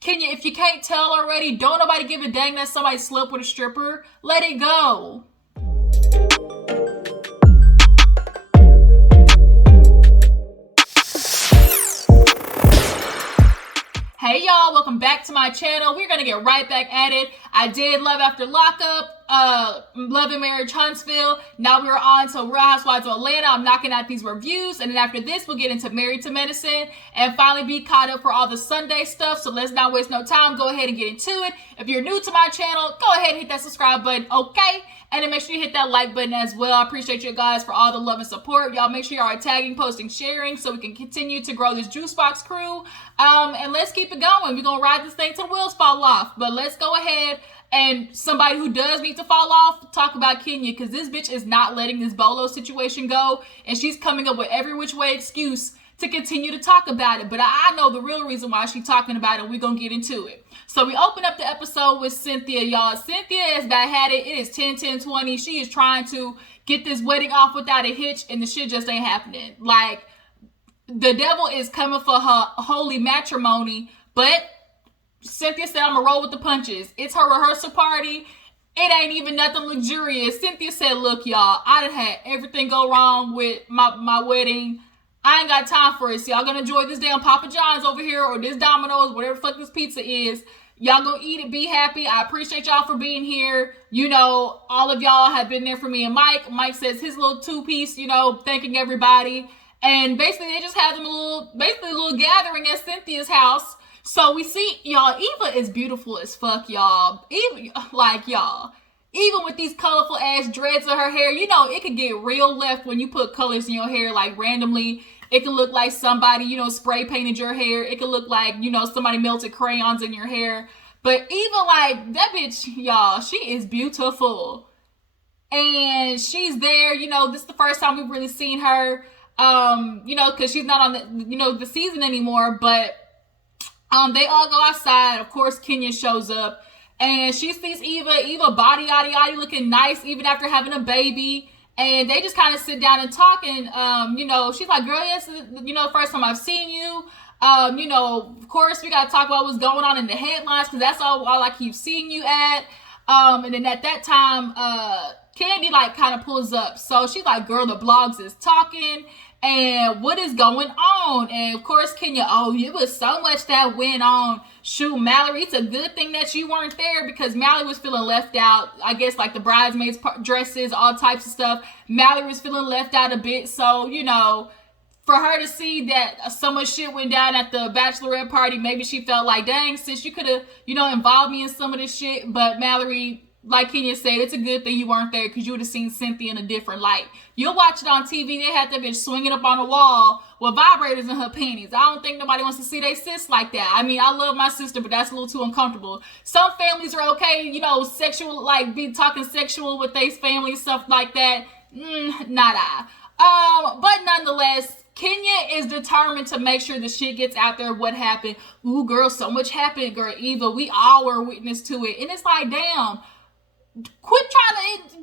Kenya, if you can't tell already, don't nobody give a dang that somebody slept with a stripper. Let it go. Hey y'all, welcome back to my channel. We're gonna get right back at it. I did Love After Lockup, Love and Marriage Huntsville. Now we're on to Real Housewives of Atlanta. I'm knocking out these reviews, and then after this, we'll get into Married to Medicine and finally be caught up for all the Sunday stuff. So let's not waste no time. Go ahead and get into it. If you're new to my channel, go ahead and hit that subscribe button, okay? And then make sure you hit that like button as well. I appreciate you guys for all the love and support. Y'all make sure you are tagging, posting, sharing so we can continue to grow this Juice Box crew. And let's keep it going. We're going to ride this thing till the wheels fall off. But let's go ahead and somebody who does need to fall off, talk about Kenya, because this bitch is not letting this Bolo situation go. And she's coming up with every which way excuse to continue to talk about it. But I know the real reason why she's talking about it. We're going to get into it. So we open up the episode with Cynthia, y'all. Cynthia has about had it. It is 10-10-20. She is trying to get this wedding off without a hitch, and the shit just ain't happening. Like, the devil is coming for her holy matrimony, but Cynthia said, I'm going to roll with the punches. It's her rehearsal party. It ain't even nothing luxurious. Cynthia said, look, y'all, I done had everything go wrong with my wedding. I ain't got time for it. So y'all gonna enjoy this damn Papa John's over here or this Domino's, whatever the fuck this pizza is. Y'all gonna eat it, be happy. I appreciate y'all for being here. You know, all of y'all have been there for me and Mike. Mike says his little two-piece, you know, thanking everybody. And basically they just had them a little gathering at Cynthia's house. So we see, y'all, Eva is beautiful as fuck, y'all. Even with these colorful ass dreads of her hair, you know, it could get real left when you put colors in your hair, like randomly. It can look like somebody, you know, spray painted your hair. It could look like, you know, somebody melted crayons in your hair. But even like that bitch, y'all, she is beautiful. And she's there, you know, this is the first time we've really seen her, you know, because she's not on the, you know, the season anymore. But they all go outside. Of course, Kenya shows up. And she sees Eva body, yaddy, looking nice even after having a baby. And they just kind of sit down and talk. And, you know, she's like, girl, yes, you know, the first time I've seen you. You know, of course, we got to talk about what's going on in the headlines because that's all I keep seeing you at. And then at that time, Candy, like, kind of pulls up. So she's like, girl, the blogs is talking. And what is going on? And of course, Kenya, oh, it was so much that went on. Shoot, Mallory, it's a good thing that you weren't there because Mallory was feeling left out. I guess like the bridesmaids dresses, all types of stuff. Mallory was feeling left out a bit. So, you know, for her to see that so much shit went down at the bachelorette party, maybe she felt like, dang, sis, you could have, you know, involved me in some of this shit. But Mallory, like Kenya said, it's a good thing you weren't there because you would have seen Cynthia in a different light. You'll watch it on TV. They had that bitch swinging up on the wall with vibrators in her panties. I don't think nobody wants to see their sis like that. I mean, I love my sister, but that's a little too uncomfortable. Some families are okay, you know, sexual, like be talking sexual with their family, stuff like that. Not I. But nonetheless, Kenya is determined to make sure the shit gets out there. What happened? Ooh, girl, so much happened, girl. Eva, we all were witness to it. And it's like, damn. Quit trying to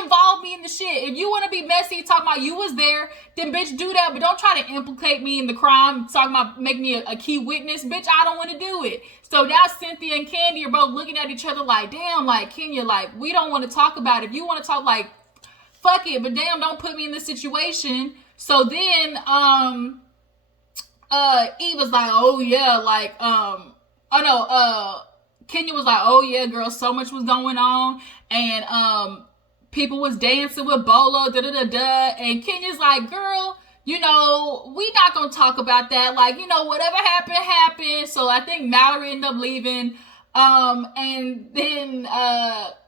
involve me in the shit. If you want to be messy, talking about you was there, then bitch do that. But don't try to implicate me in the crime, talking about make me a key witness. Bitch, I don't want to do it. So now Cynthia and Candy are both looking at each other like, damn, like Kenya, like we don't want to talk about it. If you want to talk, like fuck it, but damn, don't put me in this situation. So then Eva's like, oh yeah, like Kenya was like, oh yeah, girl, so much was going on. And people was dancing with Bolo, And Kenya's like, girl, you know, we not gonna talk about that. Like, you know, whatever happened, happened. So I think Mallory ended up leaving. And then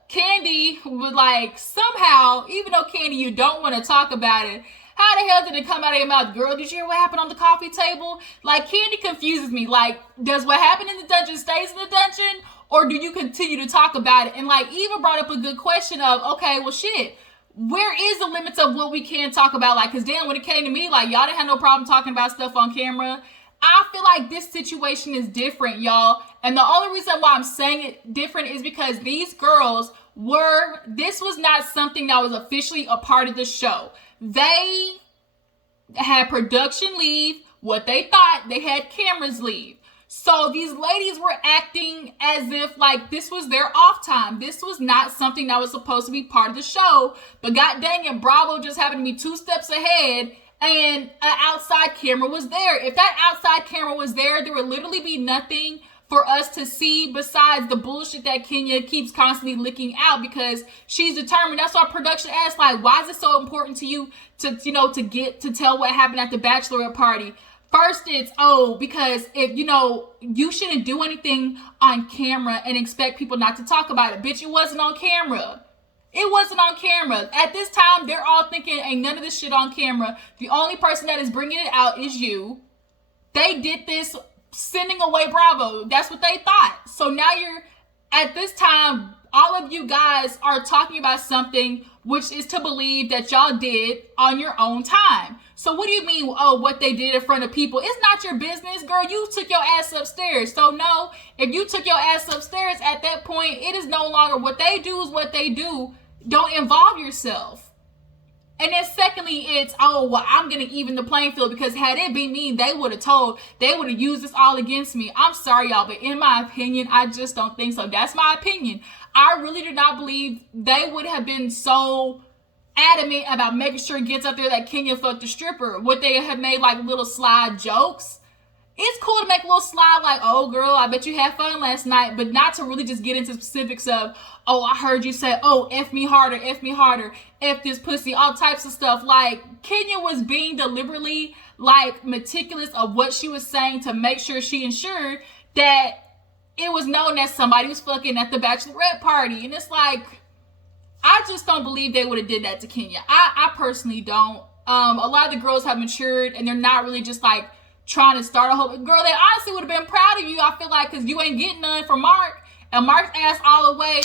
Candy was like, somehow, even though Candy, you don't want to talk about it, how the hell did it come out of your mouth? Girl, did you hear what happened on the coffee table? Like, Candy confuses me. Like, does what happened in the dungeon stays in the dungeon? Or do you continue to talk about it? And like, Eva brought up a good question of, okay, well shit, where is the limits of what we can talk about? Like, cause damn, when it came to me, like y'all didn't have no problem talking about stuff on camera. I feel like this situation is different, y'all. And the only reason why I'm saying it different is because these girls this was not something that was officially a part of the show. They had production leave, what they thought, they had cameras leave. So these ladies were acting as if like this was their off time. This was not something that was supposed to be part of the show. But god dang it, Bravo just happened to be 2 steps ahead, and an outside camera was there. If that outside camera was there, there would literally be nothing for us to see besides the bullshit that Kenya keeps constantly licking out, because she's determined. That's why production asked, like, why is it so important to you to, you know, to get to tell what happened at the bachelorette party? First, it's, oh, because if, you know, you shouldn't do anything on camera and expect people not to talk about it. Bitch, it wasn't on camera. It wasn't on camera. At this time, they're all thinking, ain't none of this shit on camera. The only person that is bringing it out is you. They did this sending away Bravo. That's what they thought. So now you're, at this time, all of you guys are talking about something which is to believe that y'all did on your own time. So what do you mean, oh, what they did in front of people? It's not your business, girl. You took your ass upstairs. So no, if you took your ass upstairs at that point, it is no longer what they do is what they do. Don't involve yourself. And then secondly, it's, oh, well, I'm going to even the playing field, because had it been me, they would have used this all against me. I'm sorry, y'all, but in my opinion, I just don't think so. That's my opinion. I really do not believe they would have been so adamant about making sure it gets up there that Kenya fucked the stripper. Would they have made like little slide jokes? It's cool to make a little slide like, oh, girl, I bet you had fun last night, but not to really just get into specifics of, oh, I heard you say, oh, F me harder, F this pussy, all types of stuff. Like, Kenya was being deliberately, like, meticulous of what she was saying to make sure she ensured that it was known that somebody was fucking at the bachelorette party. And it's like, I just don't believe they would have did that to Kenya. I personally don't. A lot of the girls have matured, and they're not really just, like, trying to start a whole... Girl, they honestly would have been proud of you, I feel like, because you ain't getting none from Mark. And Mark's ass all the way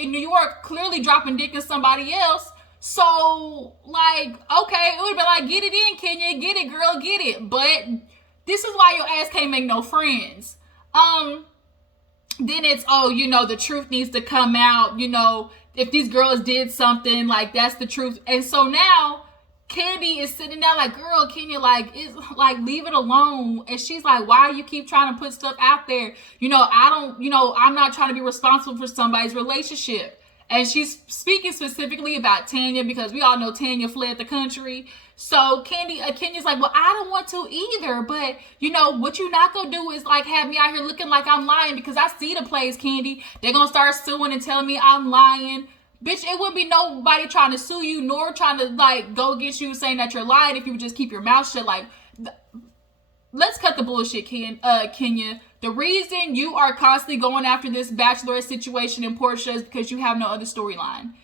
in New York, clearly dropping dick in somebody else. So, like, okay, it would have been like, get it in, Kenya, get it, girl, get it. But this is why your ass can't make no friends. Then it's, oh, you know, the truth needs to come out. You know, if these girls did something, like, that's the truth. And so now Candy is sitting there like, girl, Kenya, like, it's like, leave it alone. And she's like, why do you keep trying to put stuff out there? You know, I'm not trying to be responsible for somebody's relationship. And she's speaking specifically about Tanya, because we all know Tanya fled the country. So Kenya's like, well, I don't want to either. But, you know, what you not going to do is, like, have me out here looking like I'm lying, because I see the plays, Candy. They're going to start suing and telling me I'm lying. Bitch, it wouldn't be nobody trying to sue you, nor trying to, like, go against you saying that you're lying if you would just keep your mouth shut. Like, let's cut the bullshit, Kenya. The reason you are constantly going after this bachelorette situation in Porsha is because you have no other storyline.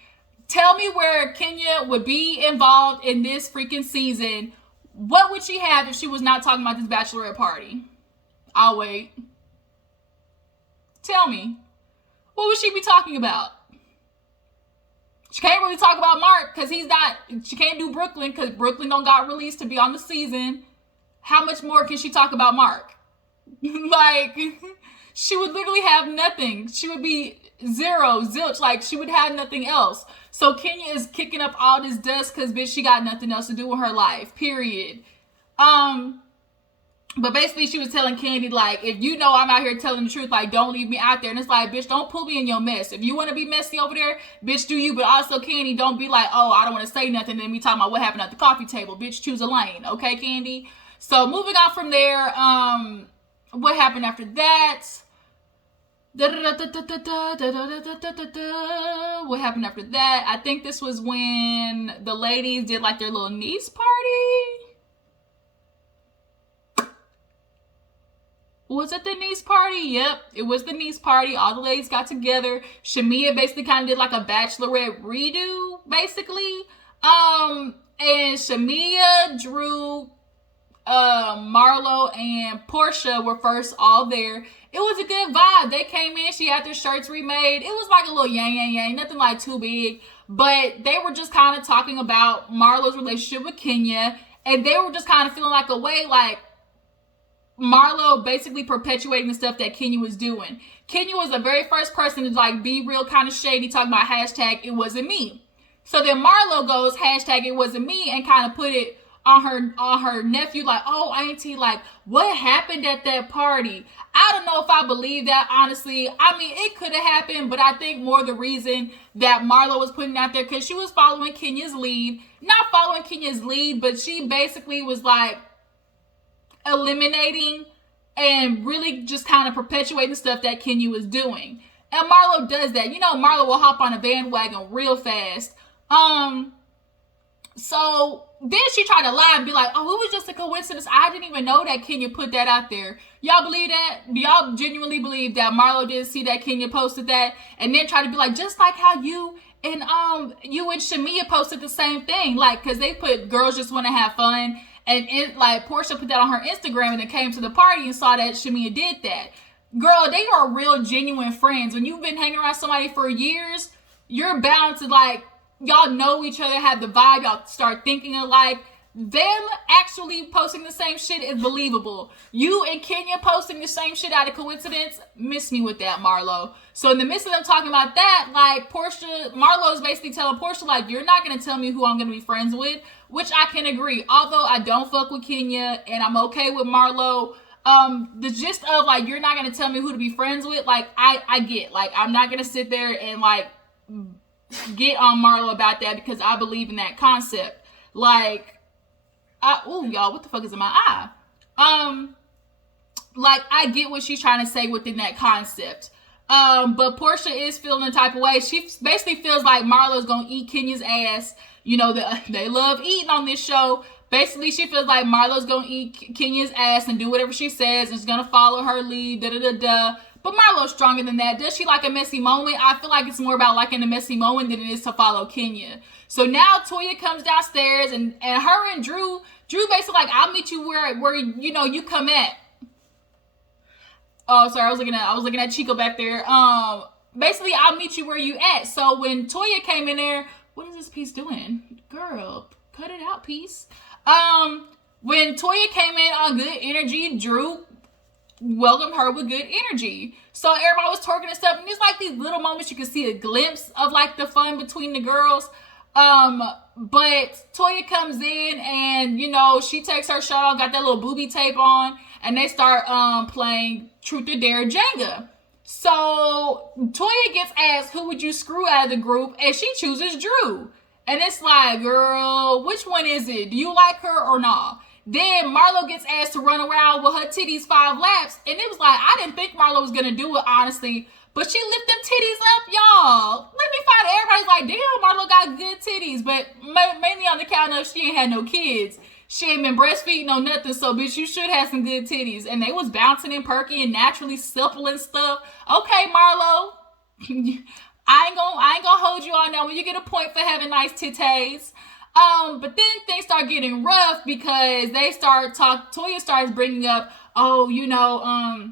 Tell me where Kenya would be involved in this freaking season. What would she have if she was not talking about this bachelorette party? I'll wait. Tell me. What would she be talking about? She can't really talk about Mark because she can't do Brooklyn because Brooklyn don't got released to be on the season. How much more can she talk about Mark? Like, she would literally have nothing. She would be zilch. Like, she would have nothing else. So Kenya is kicking up all this dust because, bitch, she got nothing else to do with her life, period. But basically, she was telling Candy, like, if you know I'm out here telling the truth, like, don't leave me out there. And it's like, bitch, don't pull me in your mess. If you want to be messy over there, bitch, do you. But also, Candy, don't be like, oh, I don't want to say nothing. And then we talking about what happened at the coffee table. Bitch, choose a lane. Okay, Candy? So, moving on from there, what happened after that? What happened after that? I think this was when the ladies did, like, their little niece party. Was it the niece party? Yep, it was the niece party. All the ladies got together. Shamia basically kind of did like a bachelorette redo, basically. And Shamia, Drew, Marlo, and Porsha were first all there. It was a good vibe. They came in. She had their shirts remade. It was like a little yang. Nothing like too big. But they were just kind of talking about Marlo's relationship with Kenya. And they were just kind of feeling like a way like Marlo basically perpetuating the stuff that Kenya was doing. Kenya was the very first person to like be real kind of shady, talking about hashtag it wasn't me. So then Marlo goes hashtag it wasn't me and kind of put it on her nephew, like, oh, auntie, like, what happened at that party? I don't know if I believe that, honestly. I mean, it could have happened, but I think more the reason that Marlo was putting out there, because she was following Kenya's lead. Not following Kenya's lead, but she basically was like eliminating and really just kind of perpetuating stuff that Kenya was doing. And Marlo does that. You know, Marlo will hop on a bandwagon real fast. So then she tried to lie and be like, oh, it was just a coincidence. I didn't even know that Kenya put that out there. Y'all believe that? Do y'all genuinely believe that Marlo didn't see that Kenya posted that? And then try to be like, just like how you and Shamia posted the same thing. Like, because they put girls just want to have fun. And it, like, Porsha put that on her Instagram and then came to the party and saw that Shamia did that. Girl, they are real, genuine friends. When you've been hanging around somebody for years, you're bound to, like, y'all know each other, have the vibe, y'all start thinking alike. Them actually posting the same shit is believable. You and Kenya posting the same shit out of coincidence, miss me with that, Marlo. So in the midst of them talking about that, like, Marlo is basically telling Porsha, like, you're not going to tell me who I'm going to be friends with, which I can agree. Although I don't fuck with Kenya and I'm okay with Marlo, the gist of, like, you're not going to tell me who to be friends with, like, I get. Like, I'm not going to sit there and, like, get on Marlo about that because I believe in that concept. Like, y'all, what the fuck is in my eye? Like, I get what she's trying to say within that concept. But Porsha is feeling the type of way. She basically feels like Marlo's gonna eat Kenya's ass. You know, they love eating on this show. Basically, she feels like Marlo's gonna eat Kenya's ass and do whatever she says and is gonna follow her lead, da-da-da-da. But Marlo's stronger than that. Does she like a messy moment? I feel like it's more about liking a messy moment than it is to follow Kenya. So now Toya comes downstairs and her and Drew basically like, I'll meet you where you know you come at. Oh, sorry, I was looking at Chico back there. Basically, I'll meet you where you at. So when Toya came in there, what is this piece doing? Girl, cut it out, piece. When Toya came in on good energy, Drew welcomed her with good energy. So everybody was twerking and stuff, and it's like these little moments you can see a glimpse of like the fun between the girls. But Toya comes in and, you know, she takes her shirt off, got that little booby tape on, and they start playing Truth or Dare Jenga. So Toya gets asked, who would you screw out of the group? And she chooses Drew. And it's like, girl, which one is it? Do you like her or not? Then Marlo gets asked to run around with her titties 5 laps. And it was like, I didn't think Marlo was going to do it, honestly. But she lift them titties up, y'all. Let me find it. Everybody's like, damn, Marlo got good titties. But mainly on the count of she ain't had no kids. She ain't been breastfeeding or nothing. So, bitch, you should have some good titties. And they was bouncing and perky and naturally supple and stuff. Okay, Marlo. I ain't gonna hold you on that when you get a point for having nice titties. But then things start getting rough because Toya starts bringing up, oh, you know,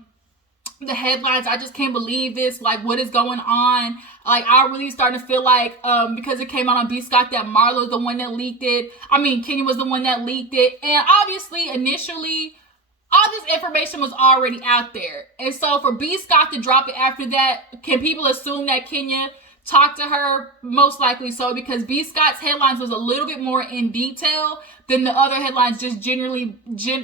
the headlines, I just can't believe this, like, what is going on? Like, I really starting to feel like, because it came out on B. Scott that Marlo's the one that leaked it. I mean, Kenya was the one that leaked it. And obviously, initially, all this information was already out there. And so for B. Scott to drop it after that, can people assume that Kenya talked to her? Most likely so, because B. Scott's headlines was a little bit more in detail than the other headlines, just generally,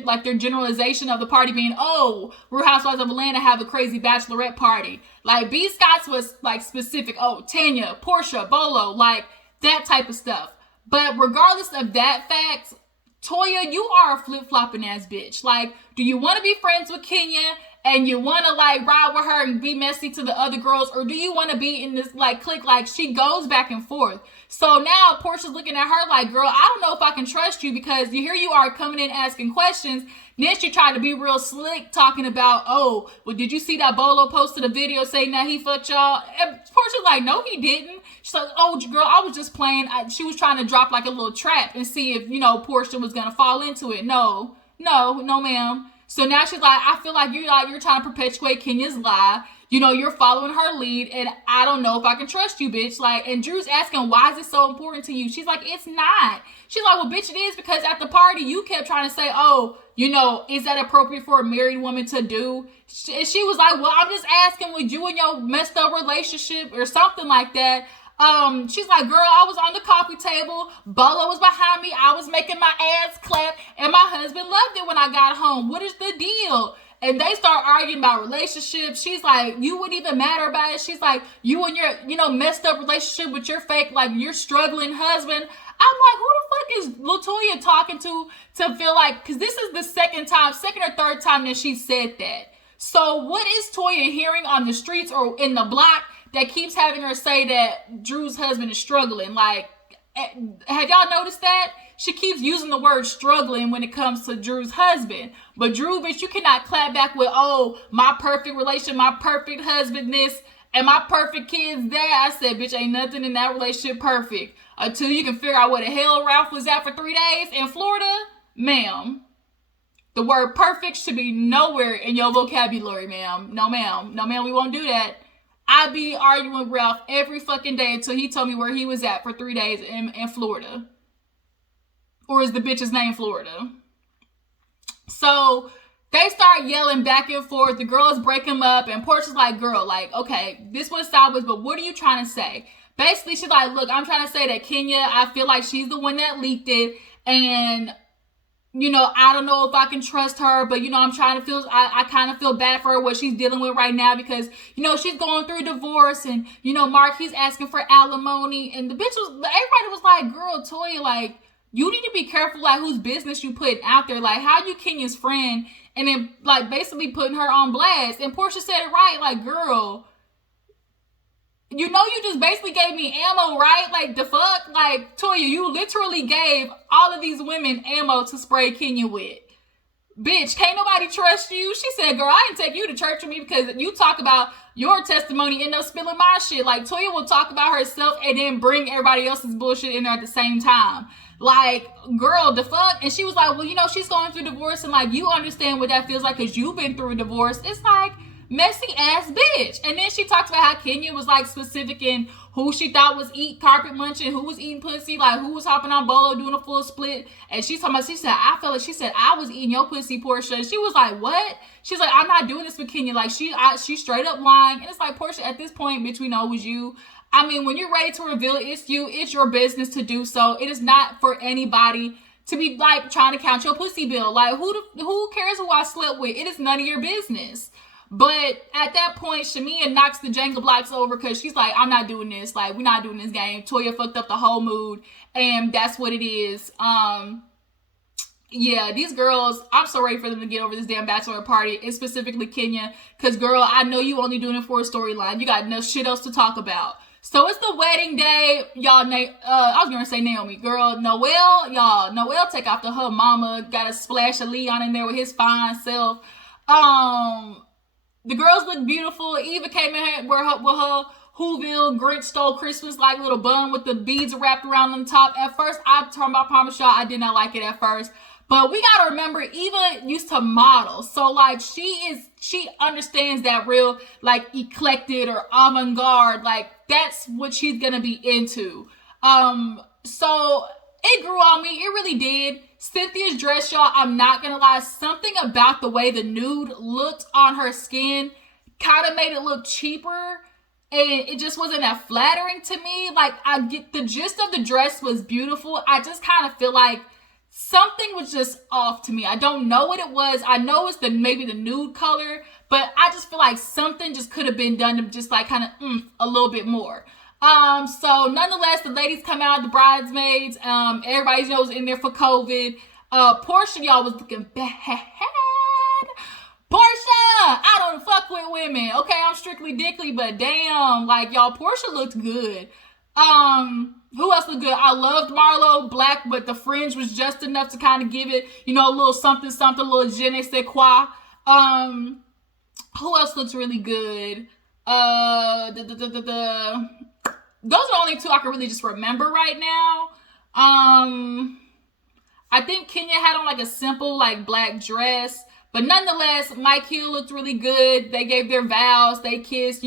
like their generalization of the party being, oh, Real Housewives of Atlanta have a crazy bachelorette party. Like, B. Scott's was like specific, oh, Tanya, Porsha, Bolo, like that type of stuff. But regardless of that fact, Toya, you are a flip-flopping ass bitch. Like, do you want to be friends with Kenya and you want to like ride with her and be messy to the other girls, or do you want to be in this like clique? Like, she goes back and forth. So now Porsha's looking at her like, girl, I don't know if I can trust you, because here you are coming in asking questions. Then she tried to be real slick talking about, oh, well, did you see that Bolo posted a video saying that he fucked y'all? And Porsha's like, no, he didn't. She's like, oh, girl, I was just playing. She was trying to drop like a little trap and see if, you know, Porsha was going to fall into it. No, ma'am. So now she's like, I feel like you're trying to perpetuate Kenya's lie. You know, you're following her lead, and I don't know if I can trust you, bitch. Like, and Drew's asking, why is it so important to you? She's like, it's not. She's like, well, bitch, it is, because at the party, you kept trying to say, oh, you know, is that appropriate for a married woman to do? She was like, well, I'm just asking, would you and your messed up relationship or something like that? She's like, girl, I was on the coffee table, Bolo was behind me, I was making my ass clap, and my husband loved it when I got home. What is the deal? And they start arguing about relationships. She's like, you wouldn't even matter about it. She's like, you and your, messed up relationship with your fake, like, your struggling husband. I'm like, who the fuck is LaToya talking to feel like, because this is the second or third time that she said that. So what is Toya hearing on the streets or in the block that keeps having her say that Drew's husband is struggling? Like, have y'all noticed that? She keeps using the word struggling when it comes to Drew's husband. But Drew, bitch, you cannot clap back with, oh, my perfect relation, my perfect husband this, and my perfect kids that. I said, bitch, ain't nothing in that relationship perfect. Until you can figure out where the hell Ralph was at for 3 days in Florida, ma'am. The word perfect should be nowhere in your vocabulary, ma'am. No, ma'am. No, ma'am, we won't do that. I'd be arguing with Ralph every fucking day until he told me where he was at for 3 days in Florida. Or is the bitch's name Florida? So they start yelling back and forth. The girls break him up, and Porsha's like, girl, like, okay, this was sideways, but what are you trying to say? Basically, she's like, look, I'm trying to say that Kenya, I feel like she's the one that leaked it, and I don't know if I can trust her, but, I'm trying to I kind of feel bad for her, what she's dealing with right now, because, she's going through divorce, and, Mark, he's asking for alimony, and everybody was like, girl, Toya, like, you need to be careful, like, whose business you put out there, like, how you Kenya's friend, and then, like, basically putting her on blast, and Porsha said it right, like, girl, you just basically gave me ammo, right? Like, the fuck? Like, Toya, you literally gave all of these women ammo to spray Kenya with. Bitch, can't nobody trust you? She said, girl, I didn't take you to church with me because you talk about your testimony, end up spilling my shit. Like, Toya will talk about herself and then bring everybody else's bullshit in there at the same time. Like, girl, the fuck? And she was like, well, she's going through divorce, and, like, you understand what that feels like because you've been through a divorce. It's like, messy ass bitch. And then she talks about how Kenya was, like, specific in who she thought was eating carpet munching, who was eating pussy, like, who was hopping on Bolo doing a full split. And she's talking about, she said, I was eating your pussy, Porsha. And she was like, what? She's like, I'm not doing this with Kenya. Like, she straight up lying. And it's like, Porsha, at this point, bitch, we know it was you. I mean, when you're ready to reveal it's you, it's your business to do so. It is not for anybody to be, like, trying to count your pussy bill. Like, who cares who I slept with? It is none of your business. But at that point, Shamia knocks the Jenga blocks over because she's like, I'm not doing this. Like, we're not doing this game. Toya fucked up the whole mood. And that's what it is. Yeah, these girls, I'm so ready for them to get over this damn bachelor party. And specifically Kenya. Because, girl, I know you only doing it for a storyline. You got no shit else to talk about. So it's the wedding day. Y'all, I was going to say Naomi. Girl, Noel take after her mama. Got a splash of Leon in there with his fine self. The girls look beautiful. Eva came in here with her Whoville Grinch stole Christmas like little bun with the beads wrapped around on top. At first, I promise y'all, I did not like it at first. But we gotta remember, Eva used to model. So, like, she understands that real, like, eclectic or avant-garde. Like, that's what she's gonna be into. So it grew on me. It really did. Cynthia's dress, y'all, I'm not gonna lie. Something about the way the nude looked on her skin kind of made it look cheaper. And it just wasn't that flattering to me. Like, I get the gist of the dress was beautiful. I just kind of feel like something was just off to me. I don't know what it was. I know it's maybe the nude color, but I just feel like something just could have been done to just like kind of a little bit more. So nonetheless, the ladies come out, the bridesmaids, everybody was in there for COVID. Porsha, y'all, was looking bad. Porsha, I don't fuck with women. Okay, I'm strictly dickly, but damn, like, y'all, Porsha looked good. Who else looked good? I loved Marlo Black, but the fringe was just enough to kind of give it, a little something, a little je ne sais quoi. Who else looks really good? Those are the only two I can really just remember right now. I think Kenya had on like a simple like black dress, but nonetheless, Mike Hill looked really good. They gave their vows, they kissed,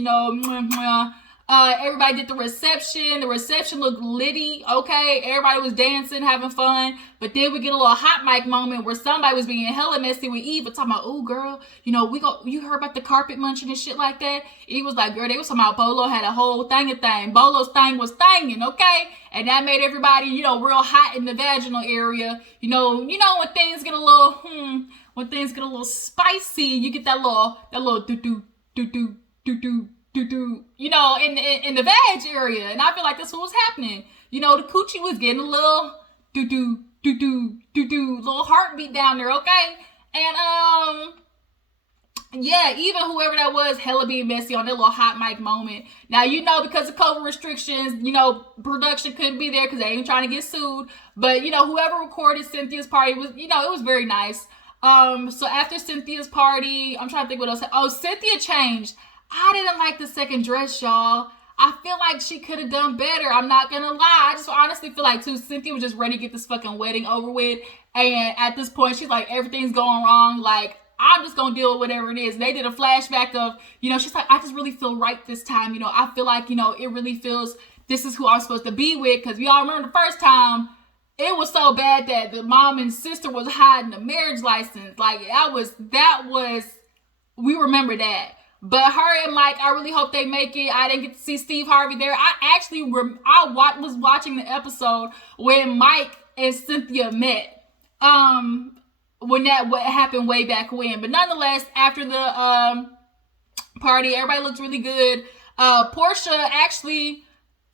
Everybody did the reception. The reception looked litty, okay? Everybody was dancing, having fun. But then we get a little hot mic moment where somebody was being hella messy with Eve, talking about, oh, girl, you heard about the carpet munching and shit like that? Eve was like, girl, they was talking about Bolo had a whole thing. Bolo's thing was thinging, okay? And that made everybody, real hot in the vaginal area. When things get a little, spicy, you get that little do-do, in the vag area, and I feel like that's what was happening. The coochie was getting a little little heartbeat down there, okay? And yeah, even whoever that was, hella being messy on that little hot mic moment. Now, because of COVID restrictions, production couldn't be there because they ain't trying to get sued. But whoever recorded Cynthia's party was, it was very nice. So after Cynthia's party, I'm trying to think what else. Oh, Cynthia changed. I didn't like the second dress, y'all. I feel like she could have done better. I'm not gonna lie. I just honestly feel like, too, Cynthia was just ready to get this fucking wedding over with. And at this point, she's like, everything's going wrong. Like, I'm just gonna deal with whatever it is. And they did a flashback of, she's like, I just really feel right this time. I feel like, it really feels this is who I'm supposed to be with. Because we all remember the first time, it was so bad that the mom and sister was hiding the marriage license. Like, we remember that. But her and Mike, I really hope they make it. I didn't get to see Steve Harvey there. I was watching the episode when Mike and Cynthia met. When what happened way back when. But nonetheless, after the party, everybody looked really good. Porsha actually,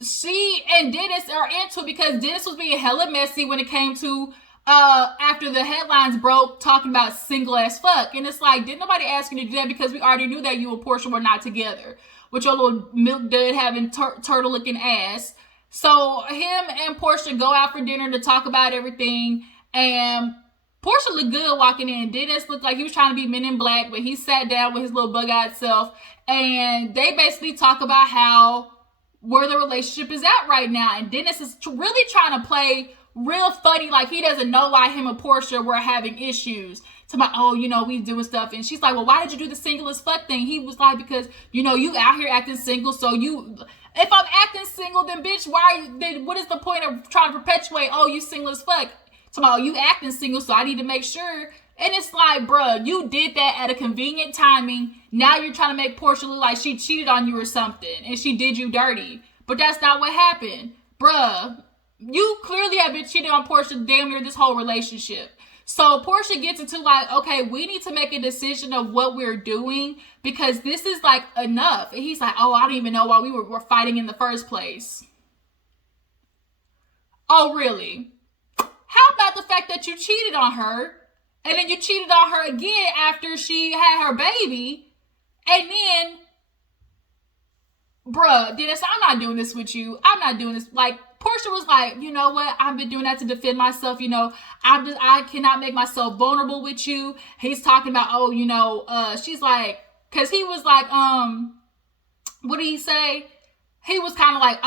she and Dennis are into it because Dennis was being hella messy when it came to after the headlines broke, talking about single as fuck. And it's like, didn't nobody ask you to do that? Because we already knew that you and Porsha were not together. With your little milk dud having turtle looking ass. So him and Porsha go out for dinner to talk about everything. And Porsha looked good walking in. Dennis looked like he was trying to be Men in Black, but he sat down with his little bug-eyed self. And they basically talk about where the relationship is at right now. And Dennis is really trying to play real funny, like he doesn't know why him and Porsha were having issues. To my, we doing stuff. And she's like, well, why did you do the single as fuck thing? He was like, because, you out here acting single. So if I'm acting single, then bitch, what is the point of trying to perpetuate, you single as fuck? To you acting single, so I need to make sure. And it's like, bruh, you did that at a convenient timing. Now you're trying to make Porscha look like she cheated on you or something. And she did you dirty. But that's not what happened. Bruh, you clearly have been cheating on Porscha damn near this whole relationship. So Porscha gets into like, okay, we need to make a decision of what we're doing because this is like enough. And he's like, I don't even know why we were fighting in the first place. Oh, really? How about the fact that you cheated on her and then you cheated on her again after she had her baby? And then, bruh, Dennis, I'm not doing this with you. I'm not doing this. Like, Porscha was like, you know what? I've been doing that to defend myself. I cannot make myself vulnerable with you. He's talking about, she's like, cause he was like, what did he say? He was kind of like,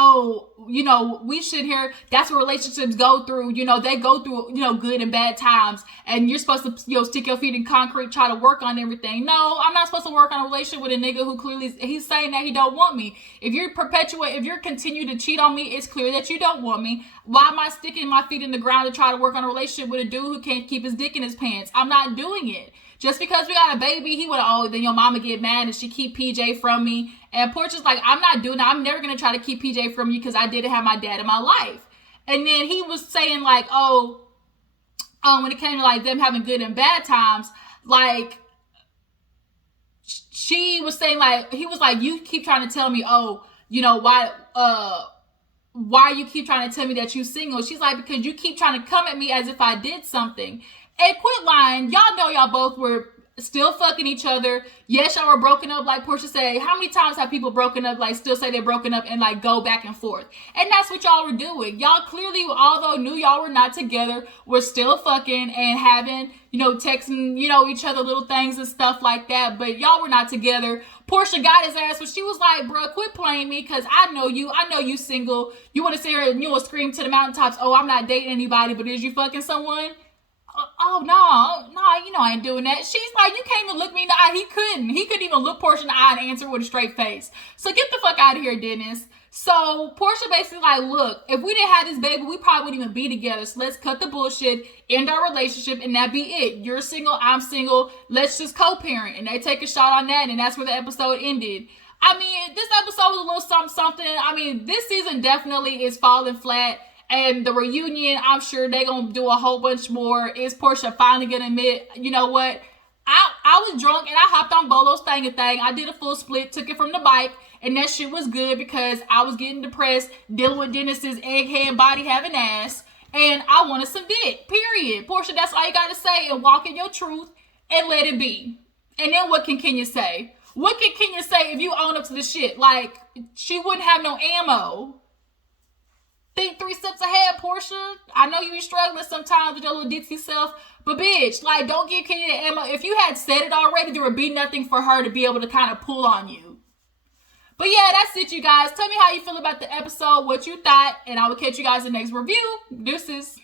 we should hear, that's what relationships go through. They go through, good and bad times. And you're supposed to, stick your feet in concrete, try to work on everything. No, I'm not supposed to work on a relationship with a nigga who clearly, he's saying that he don't want me. If you're continue to cheat on me, it's clear that you don't want me. Why am I sticking my feet in the ground to try to work on a relationship with a dude who can't keep his dick in his pants? I'm not doing it. Just because we got a baby, he would, then your mama get mad and she keep PJ from me. And Porscha's like, I'm not doing that. I'm never going to try to keep PJ from you because I didn't have my dad in my life. And then he was saying like, when it came to like them having good and bad times, like she was saying like, he was like, you keep trying to tell me, why you keep trying to tell me that you single? She's like, because you keep trying to come at me as if I did something. And quit lying. Y'all know y'all both were still fucking each other. Yes, y'all were broken up, like Porscha said. How many times have people broken up, like still say they're broken up and like go back and forth? And that's what y'all were doing. Y'all clearly, although knew y'all were not together, were still fucking and having, texting, each other little things and stuff like that. But y'all were not together. Porscha got his ass, but she was like, bro, quit playing me because I know you single. You want to sit here and scream to the mountaintops, I'm not dating anybody, but is you fucking someone? Oh no, you know I ain't doing that. She's like, you can't even look me in the eye. He couldn't even look Porsha in the eye and answer with a straight face. So get the fuck out of here, Dennis. So Porsha basically like, look, if we didn't have this baby, we probably wouldn't even be together. So let's cut the bullshit, end our relationship, and that be it. You're single, I'm single. Let's just co-parent. And they take a shot on that, and that's where the episode ended. I mean, this episode was a little something. I mean, this season definitely is falling flat. And the reunion, I'm sure they're going to do a whole bunch more. Is Porsha finally going to admit, you know what? I was drunk and I hopped on Bolo's thing. I did a full split, took it from the bike. And that shit was good because I was getting depressed, dealing with Dennis's egghead body having ass. And I wanted some dick, period. Porsha, that's all you got to say. And walk in your truth and let it be. And then what can Kenya say? What can Kenya say if you own up to the shit? Like, she wouldn't have no ammo. Think 3 steps ahead, Porsha. I know you be struggling sometimes with your little ditzy self, but bitch, like, don't give Kenya the ammo. If you had said it already, there would be nothing for her to be able to kind of pull on you. But yeah, that's it, you guys. Tell me how you feel about the episode, what you thought, and I will catch you guys in the next review. Deuces.